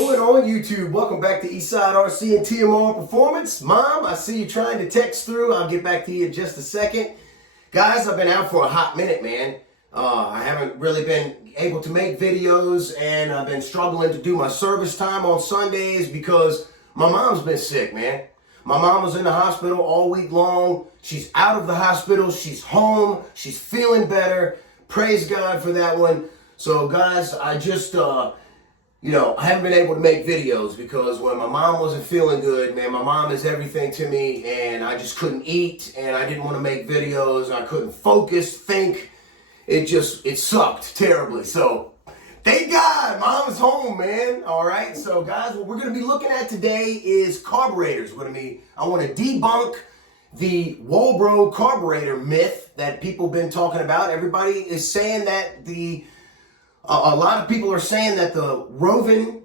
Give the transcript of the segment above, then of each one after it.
going on YouTube? Welcome back to Eastside RC and TMR Performance. Mom, I see you trying to text through. I'll get back to you in just a second. Guys, I've been out for a hot minute, man. I haven't really been able to make videos, and I've been struggling to do my service time on Sundays because my mom's been sick, man. My mom was in the hospital all week long. She's out of the hospital. She's home. She's feeling better. Praise God for that one. So guys, I just, I haven't been able to make videos because when my mom wasn't feeling good, man, my mom is everything to me, and I just couldn't eat, and I didn't want to make videos. I couldn't focus, think. It sucked terribly. So thank God mom is home, man. All right. So guys, what we're going to be looking at today is carburetors. I want to debunk the Walbro carburetor myth that people have been talking about. Everybody is saying that a lot of people are saying that the roving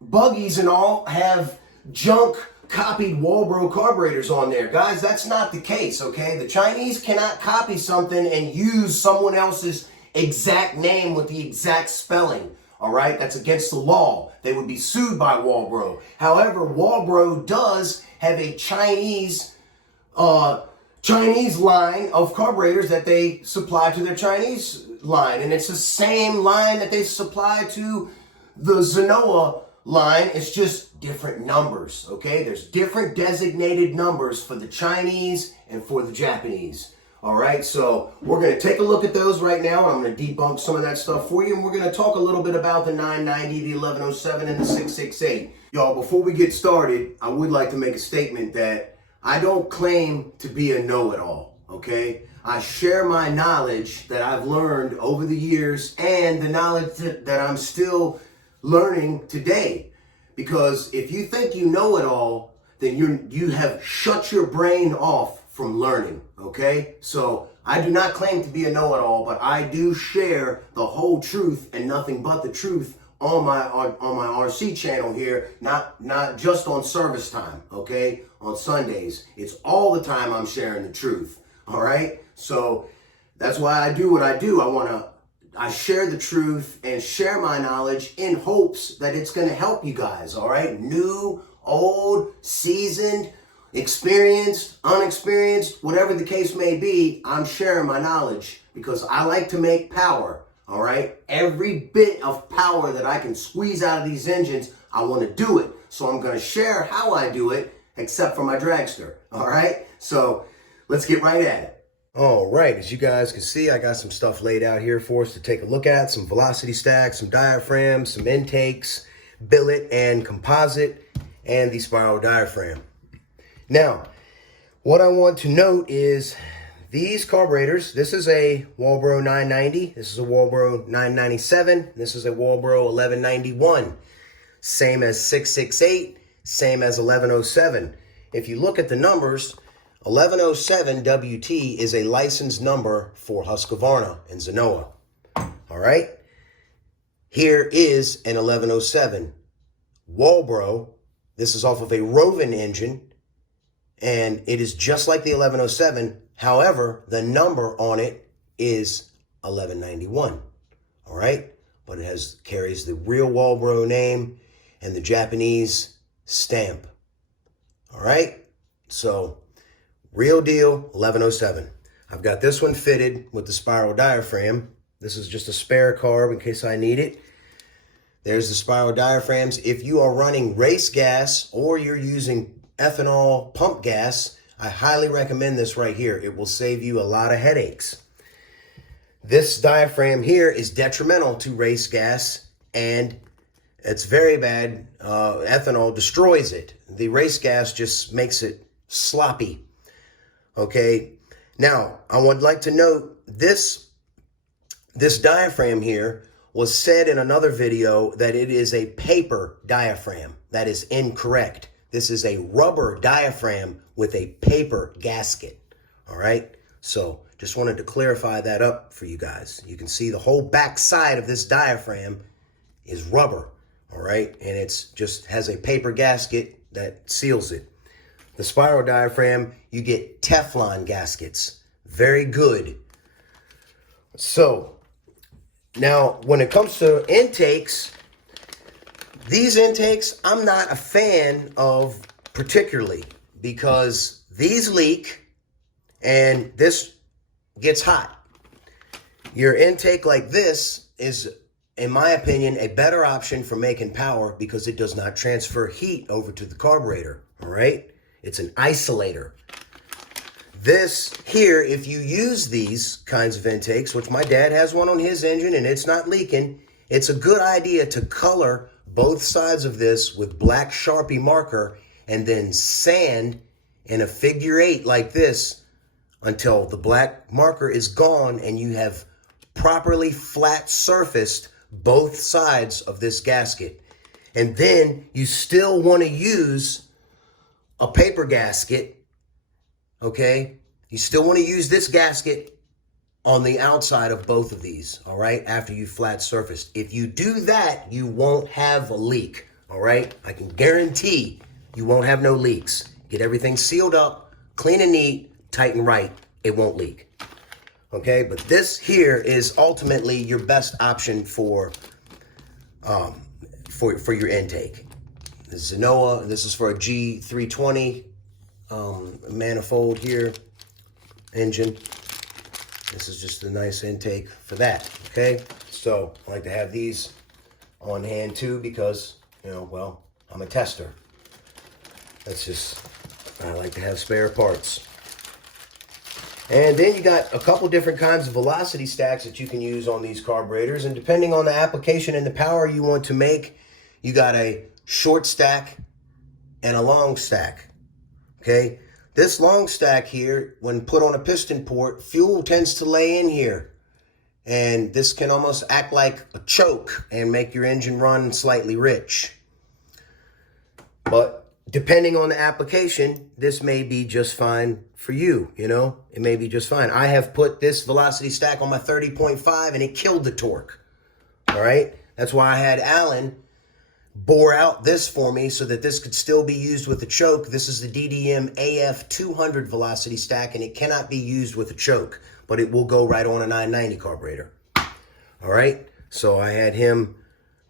buggies and all have junk copied Walbro carburetors on there. Guys, that's not the case, okay? The Chinese cannot copy something and use someone else's exact name with the exact spelling, all right? That's against the law. They would be sued by Walbro. However, Walbro does have a Chinese line of carburetors that they supply to their Chinese line, and it's the same line that they supply to the Zenoa line. It's just different numbers, okay? There's different designated numbers for the Chinese and for the Japanese. All right, so we're going to take a look at those right now. I'm going to debunk some of that stuff for you, and we're going to talk a little bit about the 990, the 1107, and the 668. Y'all, before we get started, I would like to make a statement that I don't claim to be a know-it-all, okay? I share my knowledge that I've learned over the years and the knowledge that I'm still learning today. Because if you think you know it all, then you have shut your brain off from learning, okay? So I do not claim to be a know-it-all, but I do share the whole truth and nothing but the truth on my RC channel here, not just on service time, okay? On Sundays. It's all the time I'm sharing the truth, all right? So that's why I do what I do. I share the truth and share my knowledge in hopes that it's going to help you guys, all right? New, old, seasoned, experienced, unexperienced, whatever the case may be, I'm sharing my knowledge because I like to make power, all right? Every bit of power that I can squeeze out of these engines, I want to do it. So I'm going to share how I do it, except for my dragster, all right? So let's get right at it. All right, as you guys can see, I got some stuff laid out here for us to take a look at. Some velocity stacks, some diaphragms, some intakes, billet and composite, and the spiral diaphragm. Now, what I want to note is these carburetors, this is a Walbro 990, this is a Walbro 997, this is a Walbro 1191. Same as 668, same as 1107. If you look at the numbers, 1107 WT is a license number for Husqvarna and Zenoa. All right. Here is an 1107 Walbro. This is off of a roving engine, and it is just like the 1107. However, the number on it is 1191. All right. But it carries the real Walbro name and the Japanese stamp. All right. So real deal, 1107. I've got this one fitted with the spiral diaphragm. This is just a spare carb in case I need it. There's the spiral diaphragms. If you are running race gas or you're using ethanol pump gas, I highly recommend this right here. It will save you a lot of headaches. This diaphragm here is detrimental to race gas, and it's very bad. Ethanol destroys it. The race gas just makes it sloppy. Okay, now I would like to note this diaphragm here was said in another video that it is a paper diaphragm. That is incorrect. This is a rubber diaphragm with a paper gasket. All right, so just wanted to clarify that up for you guys. You can see the whole back side of this diaphragm is rubber. All right, and it's just has a paper gasket that seals it. The spiral diaphragm, you get Teflon gaskets. Very good. So, now when it comes to intakes, These intakes, I'm not a fan of particularly because these leak and this gets hot. Your intake like this is, in my opinion, a better option for making power because it does not transfer heat over to the carburetor, all right? It's an isolator. This here, if you use these kinds of intakes, which my dad has one on his engine and it's not leaking, it's a good idea to color both sides of this with black Sharpie marker and then sand in a figure 8 like this until the black marker is gone and you have properly flat surfaced both sides of this gasket. And then you still want to use a paper gasket, okay? You still want to use this gasket on the outside of both of these, all right, after you flat surfaced. If you do that, you won't have a leak, all right? I can guarantee you won't have no leaks. Get everything sealed up, clean and neat, tight and right. It won't leak. Okay, but this here is ultimately your best option for your intake. This is Zenoa. This is for a G320 manifold here, engine. This is just a nice intake for that. Okay, so I like to have these on hand too because, you know, well, I'm a tester. That's just, I like to have spare parts. And then you got a couple different kinds of velocity stacks that you can use on these carburetors. And depending on the application and the power you want to make, you got a short stack and a long stack. Okay? This long stack here, when put on a piston port, fuel tends to lay in here. And this can almost act like a choke and make your engine run slightly rich. But depending on the application, this may be just fine for you, you know? It may be just fine. I have put this velocity stack on my 30.5 and it killed the torque, all right? That's why I had Alan bore out this for me so that this could still be used with a choke. This is the DDM AF200 velocity stack and it cannot be used with a choke, but it will go right on a 990 carburetor, all right? So I had him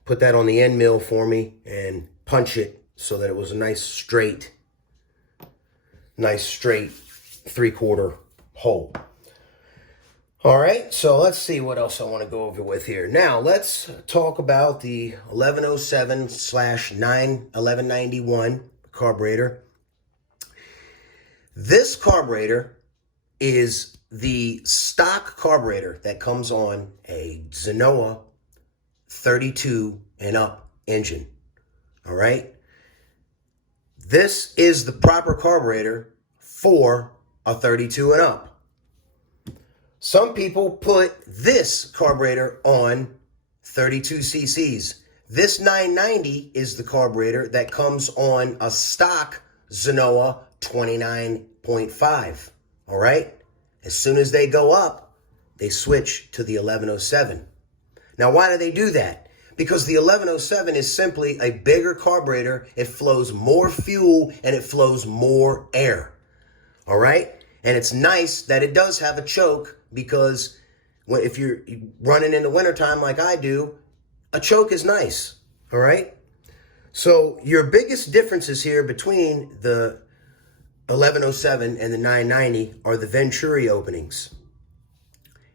put that on the end mill for me and punch it so that it was a nice straight 3/4 hole. All right, so let's see what else I want to go over with here. Now, let's talk about the 1107/1191 carburetor. This carburetor is the stock carburetor that comes on a Zenoa 32 and up engine. All right? This is the proper carburetor for a 32 and up. Some people put this carburetor on 32 cc's. This 990 is the carburetor that comes on a stock Zenoa 29.5. All right? As soon as they go up, they switch to the 1107. Now, why do they do that? Because the 1107 is simply a bigger carburetor. It flows more fuel and it flows more air. All right? And it's nice that it does have a choke because if you're running in the wintertime like I do, a choke is nice. All right? So your biggest differences here between the 1107 and the 990 are the venturi openings.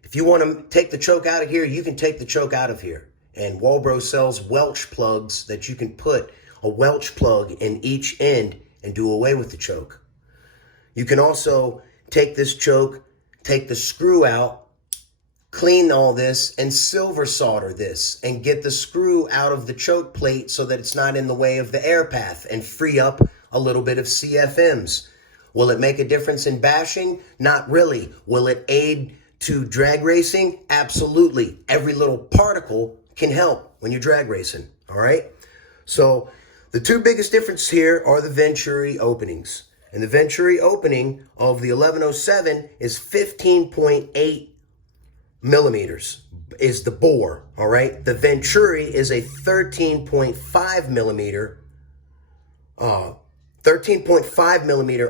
If you want to take the choke out of here, you can take the choke out of here. And Walbro sells Welch plugs that you can put a Welch plug in each end and do away with the choke. You can also take this choke, take the screw out, clean all this, and silver solder this and get the screw out of the choke plate so that it's not in the way of the air path and free up a little bit of CFMs. Will it make a difference in bashing? Not really. Will it aid to drag racing? Absolutely. Every little particle can help when you're drag racing, all right? So the two biggest differences here are the venturi openings. And the venturi opening of the 1107 is 15.8 millimeters is the bore, all right? The venturi is a 13.5 millimeter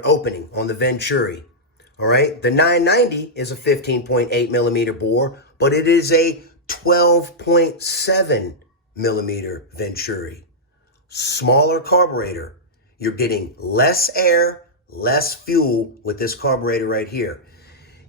opening on the venturi, all right? The 990 is a 15.8 millimeter bore, but it is a 12.7 millimeter venturi, smaller carburetor. You're getting less air, less fuel with this carburetor right here.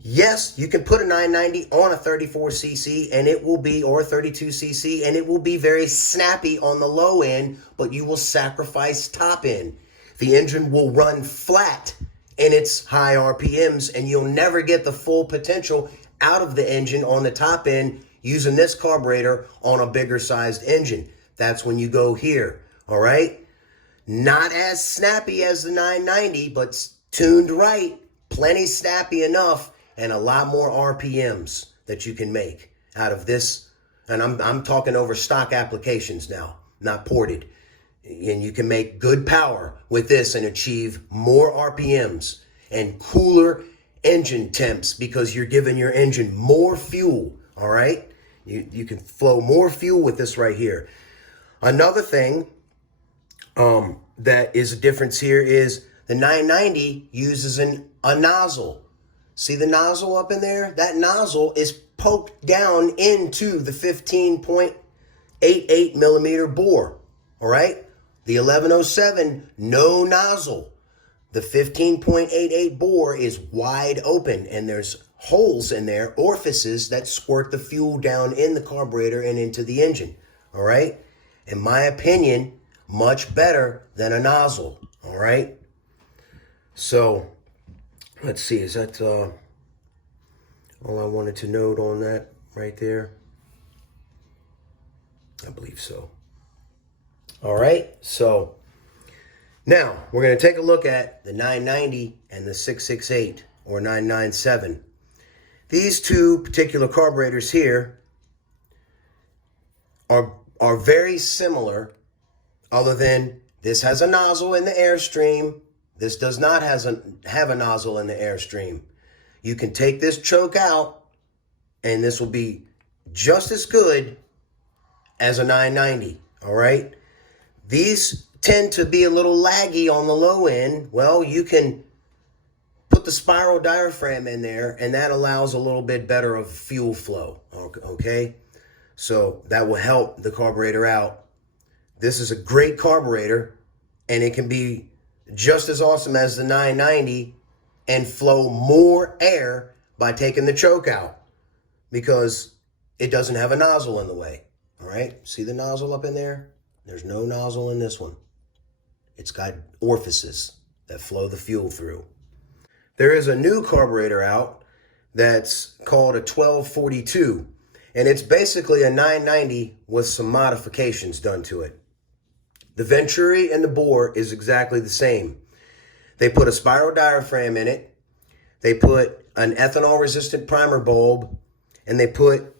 Yes, you can put a 990 on a 34cc and it will be, or a 32cc, and it will be very snappy on the low end, but you will sacrifice top end. The engine will run flat in its high RPMs and you'll never get the full potential out of the engine on the top end using this carburetor on a bigger sized engine. That's when you go here, all right? Not as snappy as the 990, but tuned right, plenty snappy enough, and a lot more RPMs that you can make out of this. And I'm talking over stock applications now, not ported. And you can make good power with this and achieve more RPMs and cooler engine temps because you're giving your engine more fuel, all right? You can flow more fuel with this right here. Another thing that is a difference here is the 990 uses a nozzle. See the nozzle up in there? That nozzle is poked down into the 15.88 millimeter bore, all right? The 1107, no nozzle. The 15.88 bore is wide open and there's holes in there, orifices that squirt the fuel down in the carburetor and into the engine, all right? In my opinion, much better than a nozzle, all right? So, let's see, is that all I wanted to note on that right there? I believe so. All right, so now we're going to take a look at the 990 and the 668 or 997. These two particular carburetors here are very similar, other than this has a nozzle in the airstream. This does not have a nozzle in the airstream. You can take this choke out and this will be just as good as a 990, all right? These tend to be a little laggy on the low end. Well, you can put the spiral diaphragm in there and that allows a little bit better of fuel flow, okay? So that will help the carburetor out. This is a great carburetor and it can be just as awesome as the 990 and flow more air by taking the choke out because it doesn't have a nozzle in the way, all right? See the nozzle up in there? There's no nozzle in this one. It's got orifices that flow the fuel through. There is a new carburetor out that's called a 1242, and it's basically a 990 with some modifications done to it. The venturi and the bore is exactly the same. They put a spiral diaphragm in it. They put an ethanol-resistant primer bulb, and they put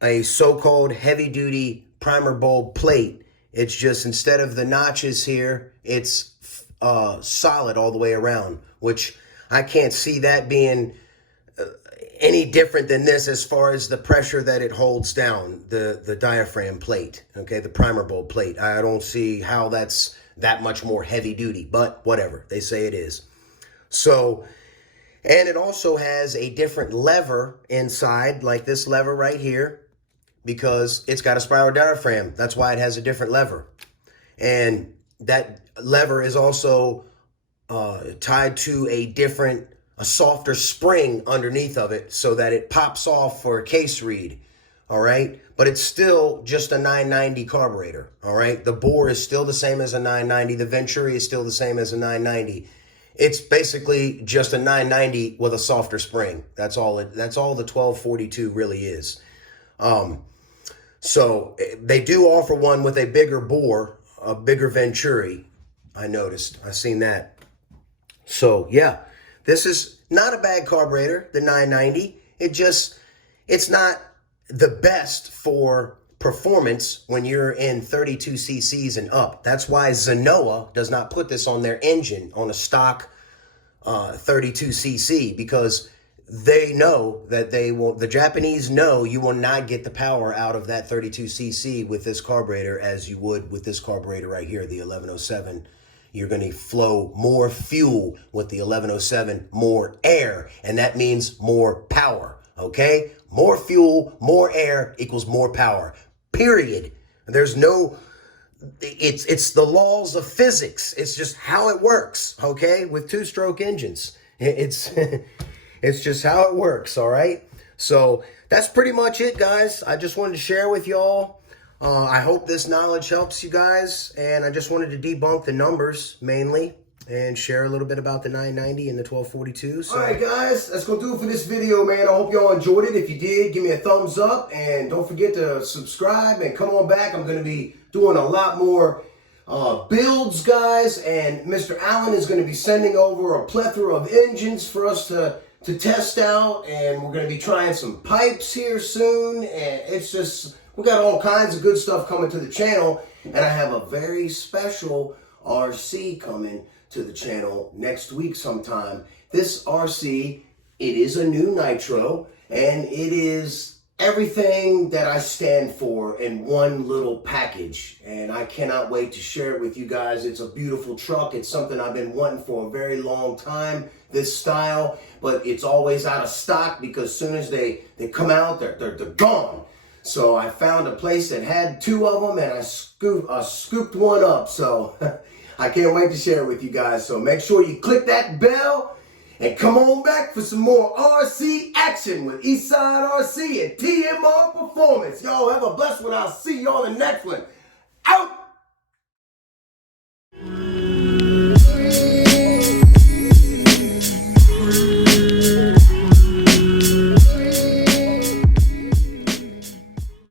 a so-called heavy-duty primer bulb plate. It's just instead of the notches here, it's solid all the way around, which I can't see that being any different than this as far as the pressure that it holds down, the diaphragm plate, okay, the primer bulb plate. I don't see how that's that much more heavy duty, but whatever, they say it is. So, and it also has a different lever inside, like this lever right here, because it's got a spiral diaphragm. That's why it has a different lever. And that lever is also tied to a softer spring underneath of it so that it pops off for a case read, all right? But it's still just a 990 carburetor, all right? The bore is still the same as a 990. The venturi is still the same as a 990. It's basically just a 990 with a softer spring. That's all the 1242 really is. So they do offer one with a bigger bore, a bigger venturi. I noticed. I seen that. So yeah, this is not a bad carburetor, the 990. It's not the best for performance when you're in 32 cc's and up. That's why Zenoa does not put this on their engine on a stock 32 cc, because they know that the Japanese know you will not get the power out of that 32 cc with this carburetor as you would with this carburetor right here, the 1107. You're going to flow more fuel with the 1107, more air, and that means more power, okay? More fuel, more air equals more power, period. There's no it's the laws of physics. It's just how it works, okay? With two-stroke engines. It's it's just how it works, all right? So that's pretty much it, guys. I just wanted to share with y'all. I hope this knowledge helps you guys, and I just wanted to debunk the numbers mainly and share a little bit about the 990 and the 1242. So. All right, guys, that's going to do it for this video, man. I hope y'all enjoyed it. If you did, give me a thumbs up, and don't forget to subscribe and come on back. I'm going to be doing a lot more builds, guys, and Mr. Allen is going to be sending over a plethora of engines for us to test out, and we're going to be trying some pipes here soon, and it's just, we got all kinds of good stuff coming to the channel, and I have a very special RC coming to the channel next week sometime. This RC, it is a new nitro, and it is everything that I stand for in one little package, and I cannot wait to share it with you guys. It's a beautiful truck. It's something I've been wanting for a very long time, this style, but it's always out of stock because as soon as they come out, they're gone. So I found a place that had two of them, and I scooped one up. So I can't wait to share it with you guys. So make sure you click that bell and come on back for some more RC action with Eastside RC and TMR Performance. Y'all have a blessed one. I'll see you on the next one. Out!